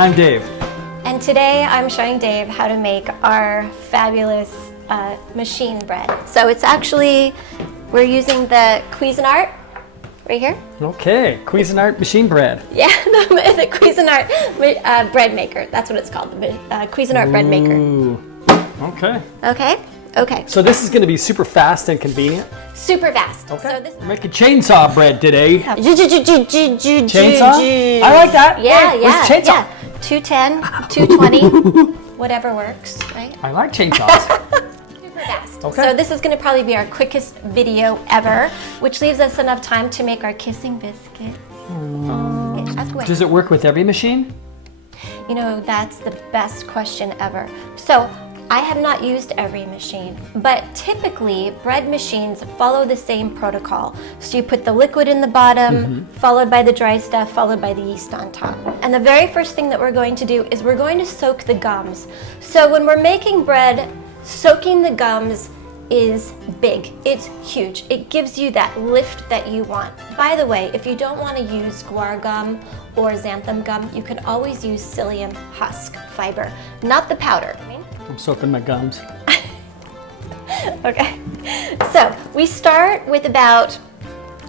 I'm Dave. And today I'm showing Dave how to make our fabulous machine bread. So it's actually, we're using the Cuisinart right here. Okay, Cuisinart machine bread. Yeah, the Cuisinart bread maker. That's what it's called, the Cuisinart bread maker. Ooh. Okay. Okay? Okay. So this is going to be super fast and convenient. Super fast. Okay. So this We're making chainsaw bread today. Chainsaw? Chainsaw? I like that. Yeah, Hey, yeah. where's the chainsaw? Yeah. 210, 220, whatever works, right? I like chainsaws. Super fast. Okay. So this is going to probably be our quickest video ever, which leaves us enough time to make our kissing biscuits. Ask away. Does it work with every machine? You know, that's the best question ever. So I have not used every machine, but typically bread machines follow the same protocol. So you put the liquid in the bottom, followed by the dry stuff, followed by the yeast on top. And the very first thing that we're going to do is we're going to soak the gums. So when we're making bread, soaking the gums is big. It's huge. It gives you that lift that you want. By the way, if you don't want to use guar gum or xanthan gum, you can always use psyllium husk fiber, not the powder. I'm soaking my gums. Okay, so we start with about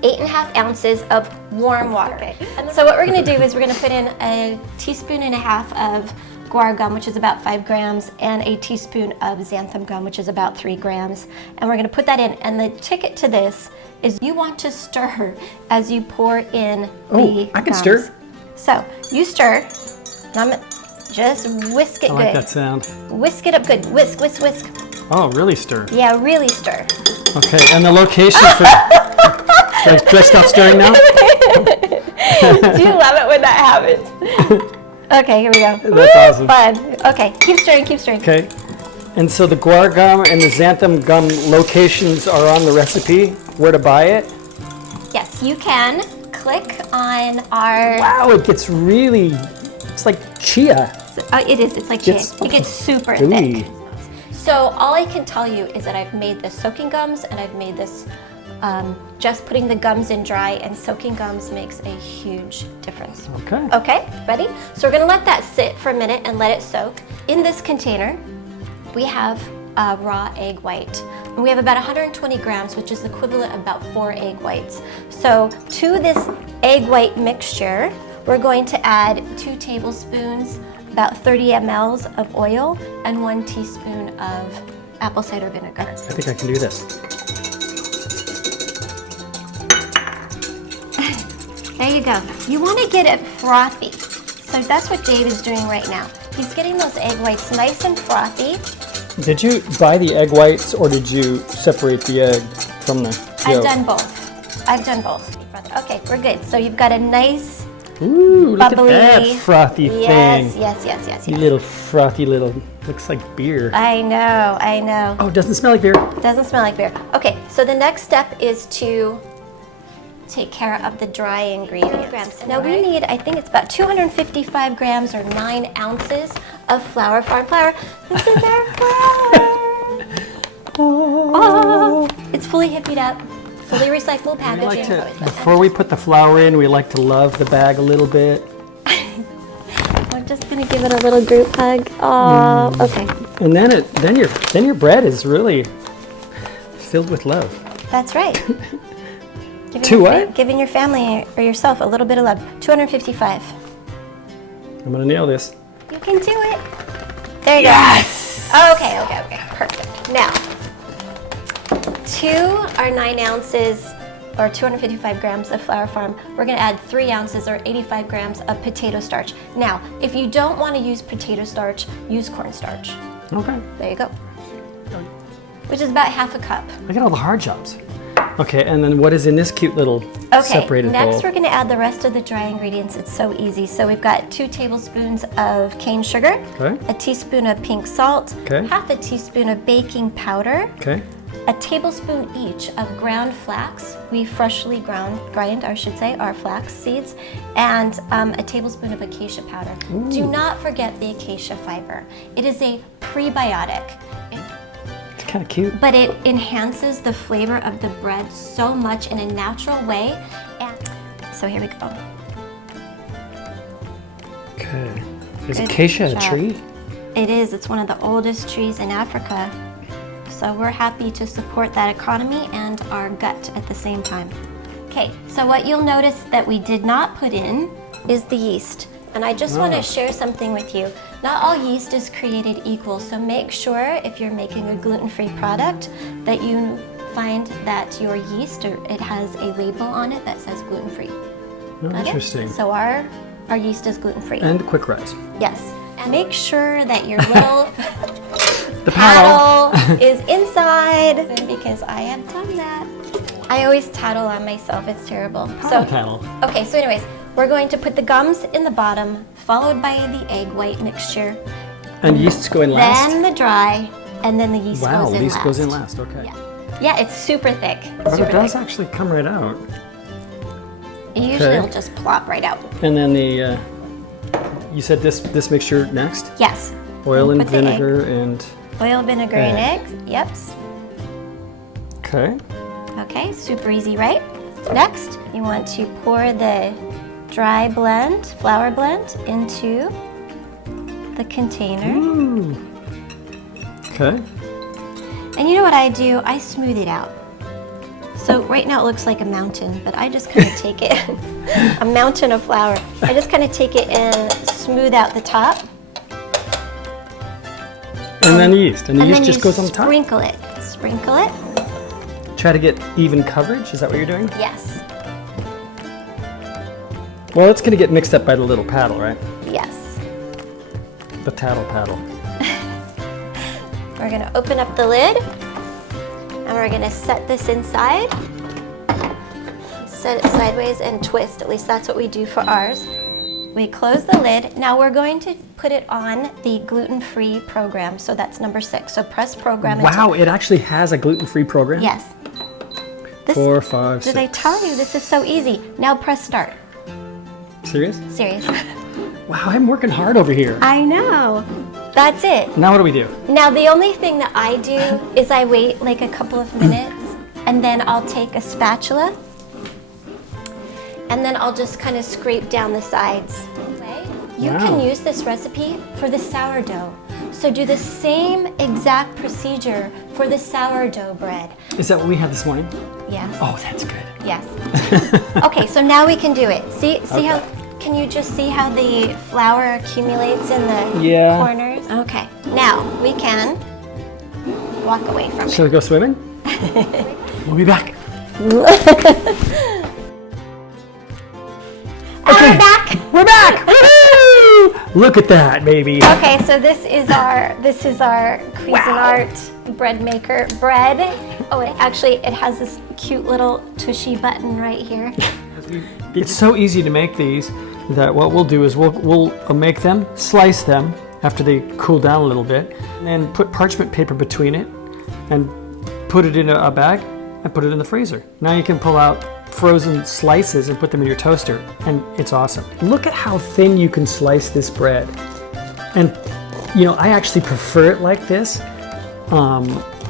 8.5 ounces of warm water. Okay. So what we're going to do is we're going to put in a teaspoon and a half of guar gum, which is about 5 grams, and a teaspoon of xanthan gum, which is about 3 grams. And we're going to put that in. And the ticket to this is you want to stir as you pour in the I can gums. stir. So you stir. Just whisk it I like good. that sound. Whisk it up good. Whisk, whisk, whisk. Oh, really stir. Yeah, really stir. Okay, and the location for... Do I stop stirring now? Do you love it when that happens? Okay, here we go. That's awesome. Fun. Okay, keep stirring, keep stirring. Okay, and so the guar gum and the xanthan gum locations are on the recipe, where to buy it. Yes, you can click on our... Wow, it gets really, it's like chia. it is, it's like chia. It gets super thick. So all I can tell you is that I've made this soaking gums and I've made this just putting the gums in dry, and soaking gums makes a huge difference. Okay. Okay, ready? So we're gonna let that sit for a minute and let it soak. In this container, we have raw egg white. And we have about 120 grams, which is equivalent of about 4 egg whites. So to this egg white mixture, we're going to add 2 tablespoons, about 30 mLs of oil, and 1 teaspoon of apple cider vinegar. I think I can do this. There you go. You want to get it frothy. So that's what Dave is doing right now. He's getting those egg whites nice and frothy. Did you buy the egg whites or did you separate the egg from the yolk? I've done both. I've done both. Okay, we're good. So you've got a nice Ooh, bubbly, look at that frothy thing. Yes. You little frothy little, looks like beer. I know. Oh, it doesn't smell like beer. Doesn't smell like beer. Okay, so the next step is to take care of the dry ingredients. Now we need, I think it's about 255 grams or 9 ounces of flour, farm flour. This is our flour. Oh, it's fully hippied up, fully recyclable packaging. Before we put the flour in, we like to love the bag a little bit. We're just gonna give it a little group hug. Oh, okay. And then your bread is really filled with love. That's right. Giving your family or yourself a little bit of love. 255. I'm gonna nail this. You can do it. There you go. Okay, perfect. Now, to our 9 ounces or 255 grams of flour farm, we're gonna add 3 ounces or 85 grams of potato starch. Now, if you don't wanna use potato starch, use cornstarch. Okay. There you go. Which is about half a cup. I get all the hard jobs. Okay, and then what is in this cute little separated bowl? Next we're going to add the rest of the dry ingredients. It's so easy. So we've got 2 tablespoons of cane sugar, a teaspoon of pink salt, half a teaspoon of baking powder, a tablespoon each of ground flax. We freshly grind, our flax seeds, and a tablespoon of acacia powder. Ooh. Do not forget the acacia fiber. It is a prebiotic. It's kind of cute. But it enhances the flavor of the bread so much in a natural way. And so here we go. Okay. Is Good acacia a job. tree? It is. It's one of the oldest trees in Africa. So we're happy to support that economy and our gut at the same time. Okay, so what you'll notice that we did not put in is the yeast. And I just want to share something with you. Not all yeast is created equal, so make sure if you're making a gluten-free product that you find that your yeast, or it has a label on it that says gluten-free. Oh, Okay? interesting. So our yeast is gluten-free. And quick rise. Yes. And make sure that your little The paddle. paddle is inside, because I have done that. I always tattle on myself. It's terrible. Paddle. Okay, so anyways, we're going to put the gums in the bottom, followed by the egg white mixture, And yeast's going last? then the dry, and then the yeast Wow, goes in yeast last. goes in last, okay. Yeah, it's super thick. But Super it does thick. actually come right out. Usually Okay. it'll just plop right out. And then the, you said this mixture next? Yes. Oil and Put the egg. vinegar and, Oil, vinegar, and eggs. Yep. okay. Okay, super easy, right? Next, you want to pour the dry blend, flour blend, into the container. Ooh. Okay. And you know what I do? I smooth it out. So right now it looks like a mountain, but I just kind of take it, a mountain of flour. I just kind of take it and smooth out the top. And then yeast. And the yeast then just you goes on top? sprinkle it. Sprinkle it. Try to get even coverage? Is that what you're doing? Yes. Well, it's going to get mixed up by the little paddle, right? Yes. The tattle paddle. We're gonna open up the lid and we're gonna set this inside. Set it sideways and twist. At least that's what we do for ours. We close the lid. Now we're going to put it on the gluten-free program. So that's number 6. So press program. Wow, it actually has a gluten-free program? Yes. This, 4, 5, 6. did I tell you this is so easy? Now press start. Serious? Serious. Wow, I'm working hard over here. I know. That's it. Now what do we do? Now the only thing that I do is I wait like a couple of minutes and then I'll take a spatula and then I'll just kind of scrape down the sides. You can use this recipe for the sourdough. So do the same exact procedure for the sourdough bread. Is that what we had this morning? Yes. Oh, that's good. Yes. Okay, so now we can do it. See Okay. how, can you just see how the flour accumulates in the Yeah. corners? Okay, now we can walk away from it. Shall we go swimming? We'll be back. We're back. We're back! Woo! Look at that, baby. Okay, so this is our Cuisinart bread maker bread. Oh, it has this cute little tushy button right here. It's so easy to make these that what we'll do is we'll make them, slice them after they cool down a little bit, and then put parchment paper between it and put it in a bag and put it in the freezer. Now you can pull out frozen slices and put them in your toaster, and it's awesome. Look at how thin you can slice this bread. And you know, I actually prefer it like this,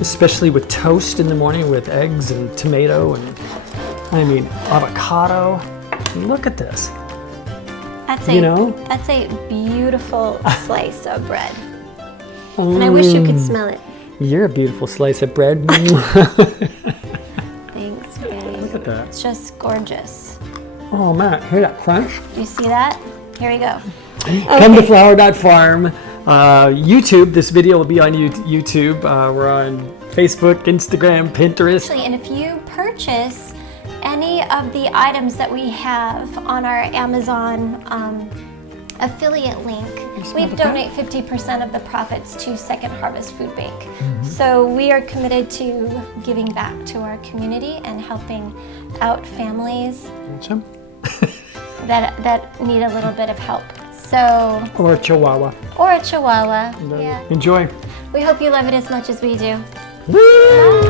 especially with toast in the morning with eggs and tomato and, I mean, avocado. Look at this. That's a beautiful slice of bread. And I wish you could smell it. You're a beautiful slice of bread. Thanks, babe. Look at that. It's just gorgeous. Oh, Matt, hear that crunch? Do you see that? Here we go. Come to flour.farm. YouTube, this video will be on YouTube. We're on Facebook, Instagram, Pinterest. Actually, and if you purchase any of the items that we have on our Amazon affiliate link, we donate 50% of the profits to Second Harvest Food Bank. So we are committed to giving back to our community and helping out families that need a little bit of help. So, Or a chihuahua. or a chihuahua. Yeah. Enjoy. We hope you love it as much as we do. Woo!